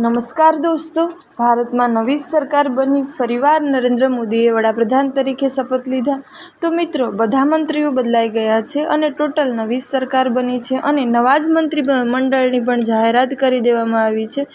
નમસ્કાર દોસ્તો. ભારતમાં નવી સરકાર બની ફરીવાર નરેન્દ્ર મોદીએ વડાપ્રધાન તરીકે શપથ લીધા. તો મિત્રો, બધા મંત્રીઓ બદલાઈ ગયા છે અને ટોટલ નવી સરકાર બની છે અને નવા જ મંત્રી મંડળની પણ જાહેરાત કરી દેવામાં આવી છે.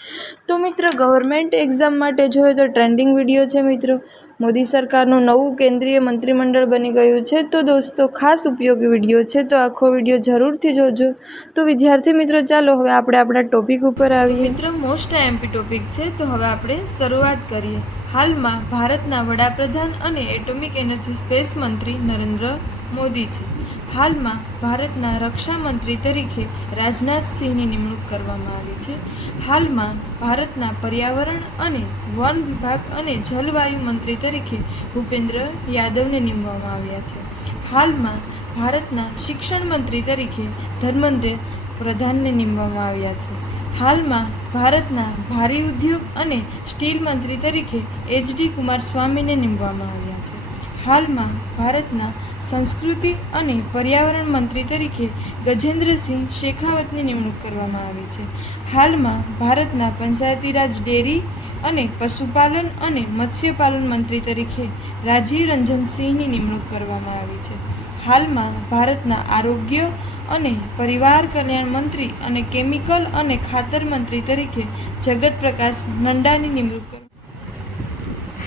તો મિત્રો, ગવર્મેન્ટ એક્ઝામ માટે જોઈએ તો ટ્રેન્ડિંગ વીડિયો છે મિત્રો. મોદી સરકારનું નવું કેન્દ્રીય મંત્રીમંડળ બની ગયું છે. તો દોસ્તો, ખાસ ઉપયોગી વીડિયો છે, તો આખો વીડિયો જરૂરથી જોજો. તો વિદ્યાર્થી મિત્રો, ચાલો હવે આપણે આપણા ટોપિક ઉપર આવીએ. મિત્રો મોસ્ટ એમપી ટોપિક છે, તો હવે આપણે શરૂઆત કરીએ. હાલમાં ભારતના વડાપ્રધાન અને એટોમિક એનર્જી સ્પેસ મંત્રી નરેન્દ્ર મોદી છે. હાલમાં ભારતના રક્ષા મંત્રી તરીકે રાજનાથસિંહની નિમણૂક કરવામાં આવી છે. હાલમાં ભારતના પર્યાવરણ અને વન વિભાગ અને જલવાયુ મંત્રી તરીકે ભૂપેન્દ્ર યાદવને નિમવામાં આવ્યા છે. હાલમાં ભારતના શિક્ષણ મંત્રી તરીકે ધર્મેન્દ્ર પ્રધાનને નિમવામાં આવ્યા છે. હાલમાં ભારતના ભારી ઉદ્યોગ અને સ્ટીલ મંત્રી તરીકે એચડી કુમારસ્વામીને નિમવામાં આવ્યા છે. હાલમાં ભારતના સંસ્કૃતિ અને પર્યાવરણ મંત્રી તરીકે ગજેન્દ્રસિંહ શેખાવતની નિમણૂક કરવામાં આવી છે. હાલમાં ભારતના પંચાયતી રાજ ડેરી અને પશુપાલન અને મત્સ્યપાલન મંત્રી તરીકે રાજીવ રંજન સિંહની નિમણૂક કરવામાં આવી છે. હાલમાં ભારતના આરોગ્ય અને પરિવાર કલ્યાણ મંત્રી અને કેમિકલ અને ખાતર મંત્રી તરીકે જગત પ્રકાશ નંડાની નિમણૂક કરવામાં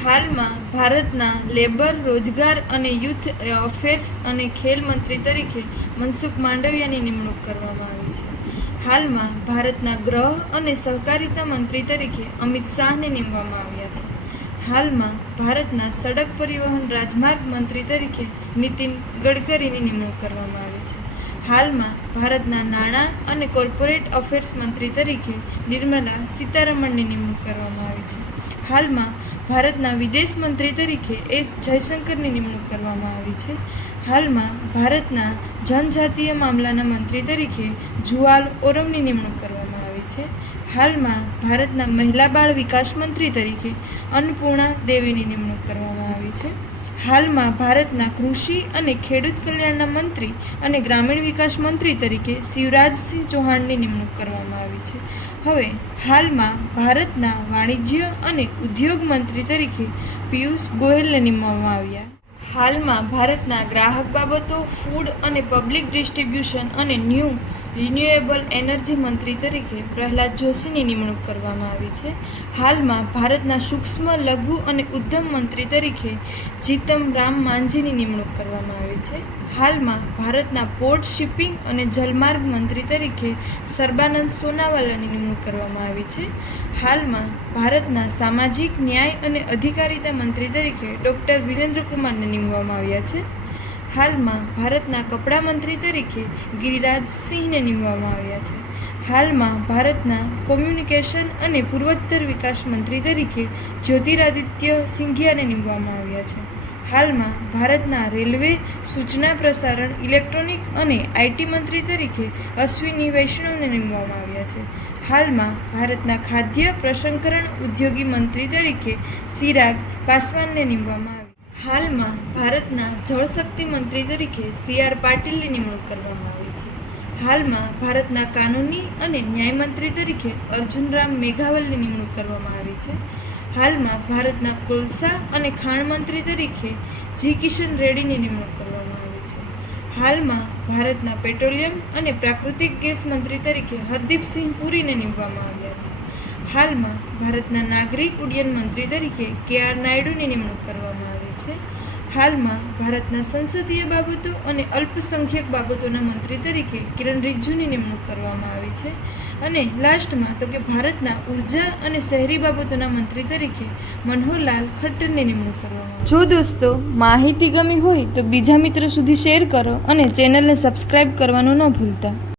હાલમાં ભારતના લેબર, રોજગાર અને યુથ અફેર્સ અને ખેલ મંત્રી તરીકે મનસુખ માંડવિયાની નિમણૂક કરવામાં આવી છે. હાલમાં ભારતના ગ્રહ અને સહકારિતા મંત્રી તરીકે અમિત શાહને નિમવામાં આવ્યા છે. હાલમાં ભારતના સડક પરિવહન રાજમાર્ગ મંત્રી તરીકે નીતિન ગડકરીની નિમણૂક કરવામાં આવી છે. હાલમાં ભારતના નાણાં અને કોર્પોરેટ અફેર્સ મંત્રી તરીકે નિર્મલા સીતારમણની નિમણૂક કરવામાં આવી છે. હાલમાં ભારતના વિદેશ મંત્રી તરીકે એસ જયશંકરની નિમણૂક કરવામાં આવી છે. હાલમાં ભારતના જનજાતીય મામલાના મંત્રી તરીકે જુઆલ ઓરમની નિમણૂક કરવામાં આવી છે. હાલમાં ભારતના મહિલા બાળ વિકાસ મંત્રી તરીકે અન્નપૂર્ણા દેવીની નિમણૂક કરવામાં આવી છે. હાલમાં ભારતના કૃષિ અને ખેડૂત કલ્યાણના મંત્રી અને ગ્રામીણ વિકાસ મંત્રી તરીકે શિવરાજસિંહ ચૌહાણની નિમણૂક કરવામાં આવી છે. હવે હાલમાં ભારતના વાણિજ્ય અને ઉદ્યોગ મંત્રી તરીકે પિયુષ ગોયલને નિમવામાં આવ્યા. હાલમાં ભારતના ગ્રાહક બાબતો, ફૂડ અને પબ્લિક ડિસ્ટ્રીબ્યુશન અને ન્યૂ રિન્યુએબલ એનર્જી મંત્રી તરીકે પ્રહલાદ જોશીની નિમણૂક કરવામાં આવી છે. હાલમાં ભારતના સૂક્ષ્મ, લઘુ અને ઉદ્યમ મંત્રી તરીકે જીતમ રામ માંઝીની નિમણૂક કરવામાં આવી છે. હાલમાં ભારતના પોર્ટ શિપિંગ અને જલમાર્ગ મંત્રી તરીકે સર્બાનંદ સોનાવાલાની નિમણૂક કરવામાં આવી છે. હાલમાં ભારતના સામાજિક ન્યાય અને અધિકારિતા મંત્રી તરીકે ડૉક્ટર વિરેન્દ્ર કુમારને નિમવામાં આવ્યા છે. હાલમાં ભારતના કપડા મંત્રી તરીકે ગિરિરાજ સિંહને નિમવામાં આવ્યા છે. હાલમાં ભારતના કોમ્યુનિકેશન અને પૂર્વોત્તર વિકાસ મંત્રી તરીકે જ્યોતિરાદિત્ય સિંધિયાને નિમવામાં આવ્યા છે. હાલમાં ભારતના રેલવે સૂચના પ્રસારણ, ઇલેક્ટ્રોનિક અને આઈટી મંત્રી તરીકે અશ્વિની વૈષ્ણવને નિમવામાં આવ્યા છે. હાલમાં ભારતના ખાદ્ય પ્રસંસ્કરણ ઉદ્યોગી મંત્રી તરીકે સિરાગ પાસવાનને નિમવામાં હાલમાં ભારતના જળશક્તિ મંત્રી તરીકે સી આર પાટીલની નિમણૂક કરવામાં આવી છે. હાલમાં ભારતના કાનૂની અને ન્યાયમંત્રી તરીકે અર્જુનરામ મેઘાવલની નિમણૂક કરવામાં આવી છે. હાલમાં ભારતના કોલસા અને ખાણ મંત્રી તરીકે જી કિશન રેડ્ડીની નિમણૂક કરવામાં આવી છે. હાલમાં ભારતના પેટ્રોલિયમ અને પ્રાકૃતિક ગેસ મંત્રી તરીકે હરદીપસિંહ પુરીને નિમવામાં આવ્યા છે. હાલમાં ભારતના નાગરિક ઉડ્ડયન મંત્રી તરીકે કે આર નાયડુની નિમણૂક કરવામાં આવી છે. હાલમાં ભારતના સંસદીય બાબતો અને અલ્પસંખ્યક બાબતોના મંત્રી તરીકે કિરણ રિજ્જુની નિમણૂક કરવામાં આવી છે અને લાસ્ટમાં તો કે ભારતના ઊર્જા અને શહેરી બાબતોના મંત્રી તરીકે મનોહરલાલ ખટ્ટરની નિમણૂક કરવામાં જો દોસ્તો માહિતી ગમી હોય તો બીજા મિત્રો સુધી શેર કરો અને ચેનલને સબસ્ક્રાઈબ કરવાનું ન ભૂલતા.